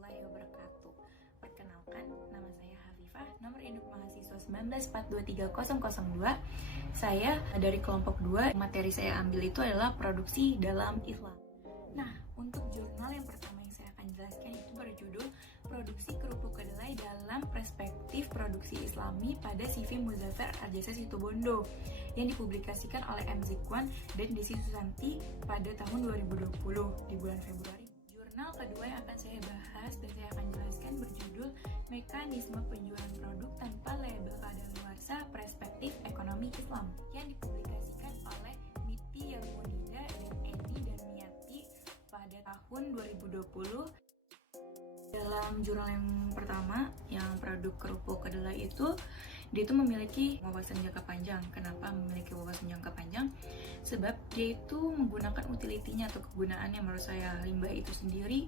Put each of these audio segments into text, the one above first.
warahmatullahi wabarakatuh. Perkenalkan, nama saya Hafifah, nomor induk mahasiswa 194230002. Saya dari kelompok 2, materi saya ambil itu adalah produksi dalam Islam. Nah, untuk jurnal yang pertama yang saya akan jelaskan itu berjudul Produksi Kerupuk Kedelai dalam Perspektif Produksi Islami pada CV Muzaffar Al-Jassas Situbondo yang dipublikasikan oleh M. Zikwan dan Desi Susanti pada tahun 2020 di bulan Februari. Jurnal kedua yang akan saya bahas dan saya akan jelaskan berjudul Mekanisme Penjualan Produk Tanpa Label Kadaluarsa Perspektif Ekonomi Islam yang dipublikasikan oleh Miti Yalmunida dan Eni dan Miati pada tahun 2020. Dalam jurnal yang pertama, yang produk kerupuk kedelai itu, dia itu memiliki wawasan jangka panjang. Kenapa memiliki wawasan jangka panjang? Sebab dia itu menggunakan utility-nya atau kegunaannya. Menurut saya, limbah itu sendiri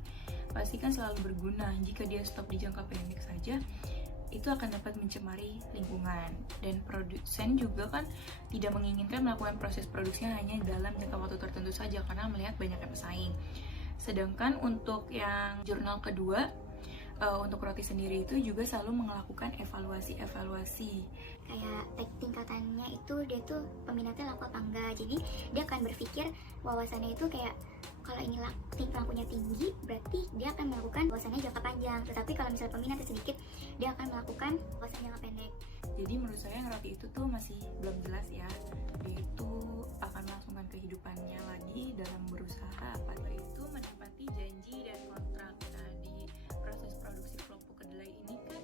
pasti kan selalu berguna. Jika dia stop di jangka pendek saja, itu akan dapat mencemari lingkungan. Dan produsen juga kan tidak menginginkan melakukan proses produksinya hanya dalam jangka waktu tertentu saja karena melihat banyaknya pesaing. Sedangkan untuk yang jurnal kedua, untuk roti sendiri itu juga selalu melakukan evaluasi. Kayak tingkatannya itu dia tuh peminatnya laku apa enggak. Jadi dia akan berpikir wawasannya itu kayak kalau ini lakunya tinggi berarti dia akan melakukan wawasannya jangka panjang. Tetapi kalau misalnya peminatnya sedikit, dia akan melakukan wawasan jangka pendek. Jadi menurut saya yang roti itu tuh masih belum jelas ya. Dia itu akan melangsungkan kehidupannya lagi dalam berusaha apa itu menepati janji dan kontrak. Nah, di proses produksi kerupuk kedelai ini kan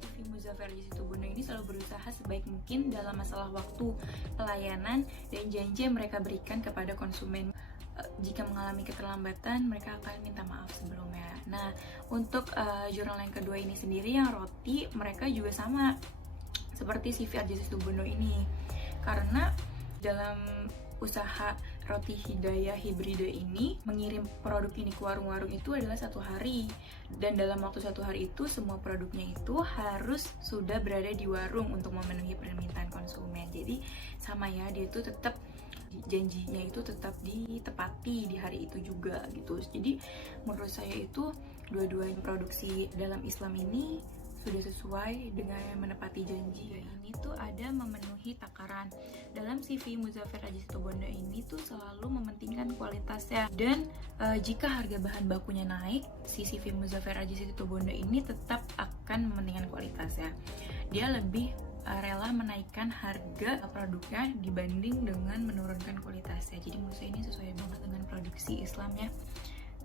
CV Muzaffar Al-Jassas Situbondo ini selalu berusaha sebaik mungkin dalam masalah waktu, pelayanan, dan janji yang mereka berikan kepada konsumen. Jika mengalami keterlambatan, mereka akan minta maaf sebelumnya. Nah, untuk jurnal yang kedua ini sendiri, yang roti, mereka juga sama seperti CV Al-Jassas Situbondo ini. Karena dalam usaha roti Hidayah Hibrida ini, mengirim produk ini ke warung-warung itu adalah 1 hari. Dan dalam waktu 1 hari itu, semua produknya itu harus sudah berada di warung untuk memenuhi permintaan konsumen. Jadi sama ya, dia itu tetap janjinya itu tetap ditepati di hari itu juga gitu. Jadi menurut saya itu dua-duanya produksi dalam Islam ini sudah sesuai dengan menepati janji. Ini tuh ada memenuhi takaran. Dalam CV Muzaffar Al-Jassas Situbondo ini tuh selalu mementingkan kualitasnya. Dan jika harga bahan bakunya naik, si CV Muzaffar Al-Jassas Situbondo ini tetap akan mementingkan kualitasnya. Dia lebih rela menaikkan harga produknya dibanding dengan menurunkan kualitasnya. Jadi menurut saya ini sesuai banget dengan produksi Islam ya.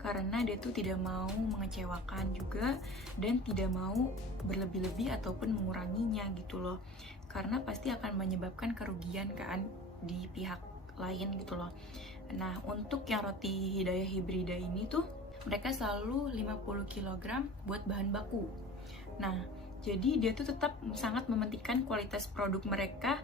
Karena dia tuh tidak mau mengecewakan juga dan tidak mau berlebih-lebih ataupun menguranginya gitu loh. Karena pasti akan menyebabkan kerugian kan di pihak lain gitu loh. Nah, untuk yang roti Hidayah Hibrida ini tuh mereka selalu 50 kg buat bahan baku. Nah, jadi dia tuh tetap sangat mementingkan kualitas produk mereka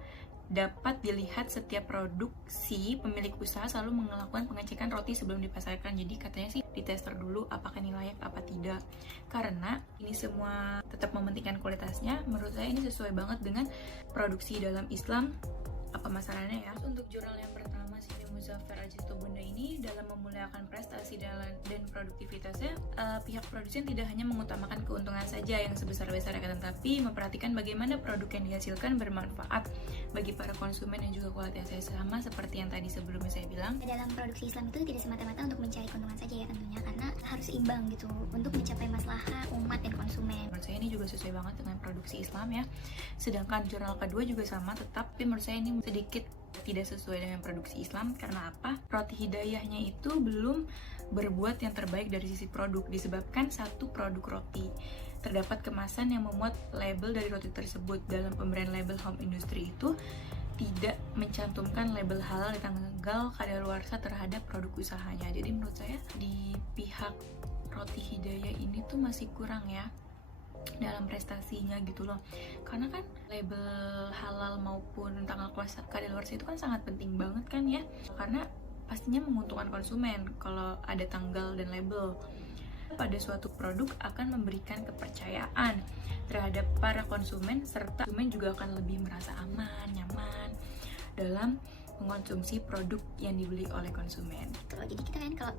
dapat dilihat setiap produksi. Pemilik usaha selalu melakukan pengecekan roti sebelum dipasarkan. Jadi katanya sih ditester dulu apakah ini layak apa tidak. Karena ini semua tetap mementingkan kualitasnya, menurut saya ini sesuai banget dengan produksi dalam Islam. Apa masalahnya ya? Untuk jurnal yang pertama CV Muzaffar Al-Jassas Situbondo ini dalam memuliakan prestasi dan produktivitasnya, pihak produsen tidak hanya mengutamakan keuntungan saja yang sebesar-besarnya, tetapi memperhatikan bagaimana produk yang dihasilkan bermanfaat bagi para konsumen dan juga kualitasnya, sama seperti yang tadi sebelumnya saya bilang. Dalam produksi Islam itu tidak semata-mata untuk mencari keuntungan saja ya tentunya, karena harus seimbang gitu untuk mencapai maslahah umat dan konsumen. Menurut saya ini juga sesuai banget dengan produksi Islam ya. Sedangkan jurnal kedua juga sama, tetapi menurut saya ini sedikit tidak sesuai dengan produksi Islam. Karena apa? Roti Hidayahnya itu belum berbuat yang terbaik dari sisi produk, disebabkan satu produk roti terdapat kemasan yang memuat label dari roti tersebut. Dalam pemberian label home industry itu tidak mencantumkan label halal di tanggal kadaluarsa terhadap produk usahanya. Jadi menurut saya di pihak roti Hidayah ini tuh masih kurang ya dalam prestasinya gitu loh. Karena kan label halal maupun tanggal kadaluarsa itu kan sangat penting banget kan ya. Karena pastinya menguntungkan konsumen kalau ada tanggal dan label. Pada suatu produk akan memberikan kepercayaan terhadap para konsumen, serta konsumen juga akan lebih merasa aman, nyaman dalam mengonsumsi produk yang dibeli oleh konsumen. Jadi kita kan kalau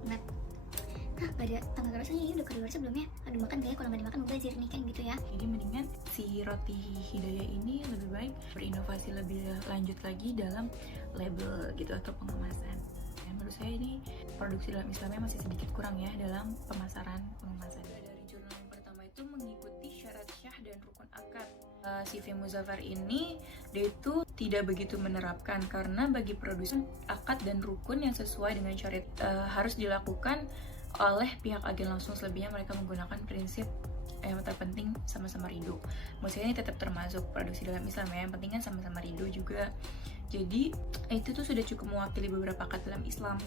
gak ada tanggal kadaluarsanya, ini udah kadaluarsa belum ya? Aduh makan gak ya, kalau nggak dimakan mubazir nih kan gitu ya. Jadi mendingan si roti hidayah ini lebih baik berinovasi lebih lanjut lagi dalam label gitu atau pengemasan. Dan menurut saya ini produksi dalam Islamnya masih sedikit kurang ya dalam pemasaran pengemasan. Dari jurnal yang pertama itu mengikuti syarat syah dan rukun akad. CV Muzaffar ini dia itu tidak begitu menerapkan karena bagi produsen akad dan rukun yang sesuai dengan syariat harus dilakukan oleh pihak agen langsung. Selebihnya mereka menggunakan prinsip yang terpenting sama-sama ridho. Maksudnya ini tetap termasuk produksi dalam Islam ya, yang penting kan sama-sama ridho juga. Jadi itu tuh sudah cukup mewakili beberapa akad dalam Islam.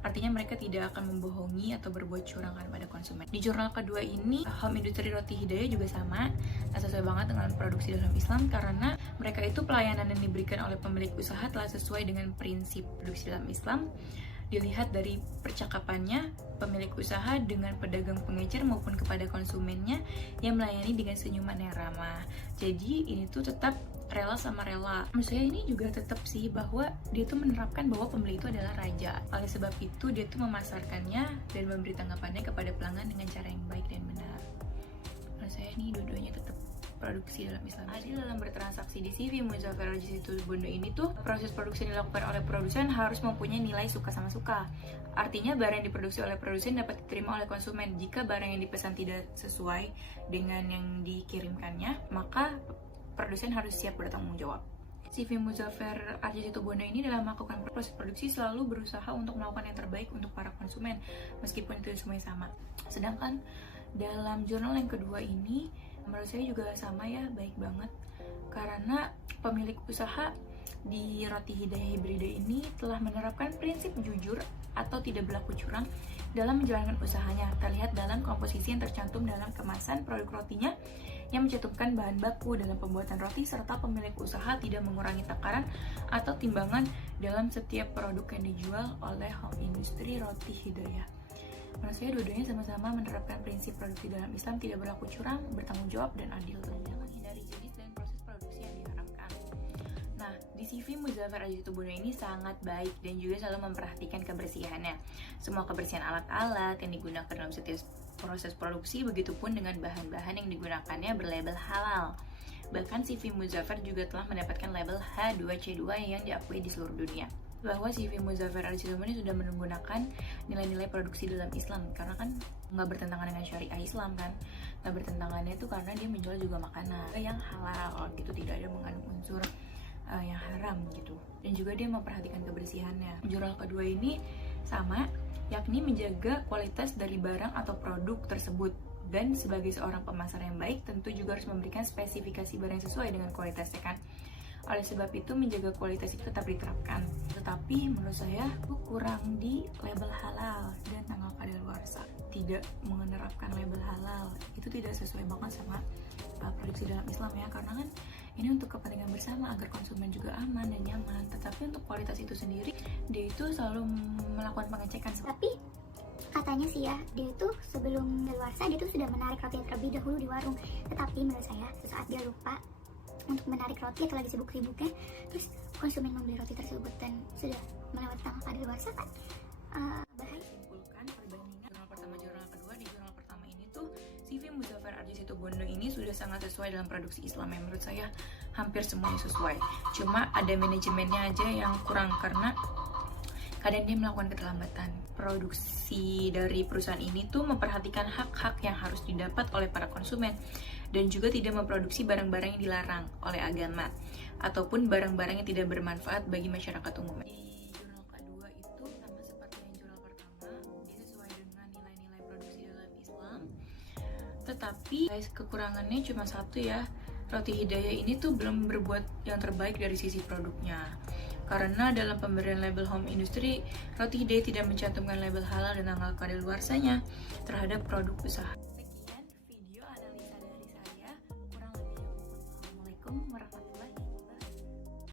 Artinya mereka tidak akan membohongi atau berbuat curang pada konsumen. Di jurnal kedua ini, Home Industry Roti Hidayah juga sama, sesuai banget dengan produksi dalam Islam karena mereka itu pelayanan yang diberikan oleh pemilik usaha telah sesuai dengan prinsip produksi dalam Islam. Dilihat dari percakapannya pemilik usaha dengan pedagang pengecer maupun kepada konsumennya yang melayani dengan senyuman yang ramah. Jadi ini tuh tetap rela sama rela. Menurut saya ini juga tetap sih bahwa dia tuh menerapkan bahwa pembeli itu adalah raja. Oleh sebab itu dia tuh memasarkannya dan memberi tanggapannya kepada pelanggan dengan cara yang baik dan benar. Menurut saya ini dua-duanya tetap produksi dalam Islam. Adil dalam bertransaksi. Di CV Muzaffar Al-Jazitubondo ini tuh proses produksi yang dilakukan oleh produsen harus mempunyai nilai suka sama suka. Artinya barang yang diproduksi oleh produsen dapat diterima oleh konsumen. Jika barang yang dipesan tidak sesuai dengan yang dikirimkannya, maka produsen harus siap bertanggung jawab. CV Muzaffar Al-Jazitubondo ini dalam melakukan proses produksi selalu berusaha untuk melakukan yang terbaik untuk para konsumen, meskipun itu semuanya sama. Sedangkan dalam jurnal yang kedua ini, menurut saya juga sama ya, baik banget. Karena pemilik usaha di Roti Hidayah Hibrida ini telah menerapkan prinsip jujur atau tidak berlaku curang dalam menjalankan usahanya. Terlihat dalam komposisi yang tercantum dalam kemasan produk rotinya yang mencantumkan bahan baku dalam pembuatan roti, serta pemilik usaha tidak mengurangi takaran atau timbangan dalam setiap produk yang dijual oleh Home Industry Roti Hidayah. Menurut saya dua-duanya sama-sama menerapkan prinsip produksi dalam Islam tidak berlaku curang, bertanggung jawab, dan adil. Menghindari jenis dan proses produksi yang diharamkan. Nah, di CV Muzaffar Al-Jazitubondo ini sangat baik dan juga selalu memperhatikan kebersihannya. Semua kebersihan alat-alat yang digunakan dalam setiap proses produksi, begitupun dengan bahan-bahan yang digunakannya berlabel halal. Bahkan CV Muzaffar juga telah mendapatkan label H2C2 yang diakui di seluruh dunia. Bahwa CV Muzaffar Al-Jazitubondo ini sudah menggunakan nilai-nilai produksi dalam Islam, karena kan nggak bertentangan dengan syariah Islam kan. Nggak bertentangannya itu karena dia menjual juga makanan yang halal gitu, tidak ada mengandung unsur yang haram gitu. Dan juga dia memperhatikan kebersihannya. Jurnal kedua ini sama, yakni menjaga kualitas dari barang atau produk tersebut. Dan sebagai seorang pemasar yang baik, tentu juga harus memberikan spesifikasi barang yang sesuai dengan kualitasnya kan. Oleh sebab itu menjaga kualitas itu tetap diterapkan. Tetapi menurut saya itu kurang di label halal dan tanggal kadaluarsa. Tidak menerapkan label halal itu tidak sesuai banget sama produksi dalam Islam ya, karena kan ini untuk kepentingan bersama agar konsumen juga aman dan nyaman. Tetapi untuk kualitas itu sendiri dia itu selalu melakukan pengecekan. Tapi katanya sih ya, dia itu sebelum kadaluarsa dia tuh sudah menarik roti terlebih dahulu di warung. Tetapi menurut saya sesaat dia lupa untuk menarik roti atau lagi sibuk-sibuknya, terus konsumen membeli roti tersebut dan sudah melewati tanggal kadaluarsa kan bahaya. Simpulkan perbandingan jurnal pertama jurnal kedua. Di jurnal pertama ini tuh CV Muzaffar Al-Jazitubondo ini sudah sangat sesuai dalam produksi Islam yang menurut saya hampir semuanya sesuai. Cuma ada manajemennya aja yang kurang karena kadang dia melakukan keterlambatan. Produksi dari perusahaan ini tuh memperhatikan hak-hak yang harus didapat oleh para konsumen dan juga tidak memproduksi barang-barang yang dilarang oleh agama ataupun barang-barang yang tidak bermanfaat bagi masyarakat umum. Di jurnal kedua itu sama seperti yang jurnal pertama, dia sesuai dengan nilai-nilai produksi dalam Islam. Tetapi kekurangannya cuma satu ya, Roti Hidayah ini tuh belum berbuat yang terbaik dari sisi produknya. Karena dalam pemberian label Home Industry, Roti Hidayah tidak mencantumkan label halal dan tanggal kadaluarsanya terhadap produk usaha.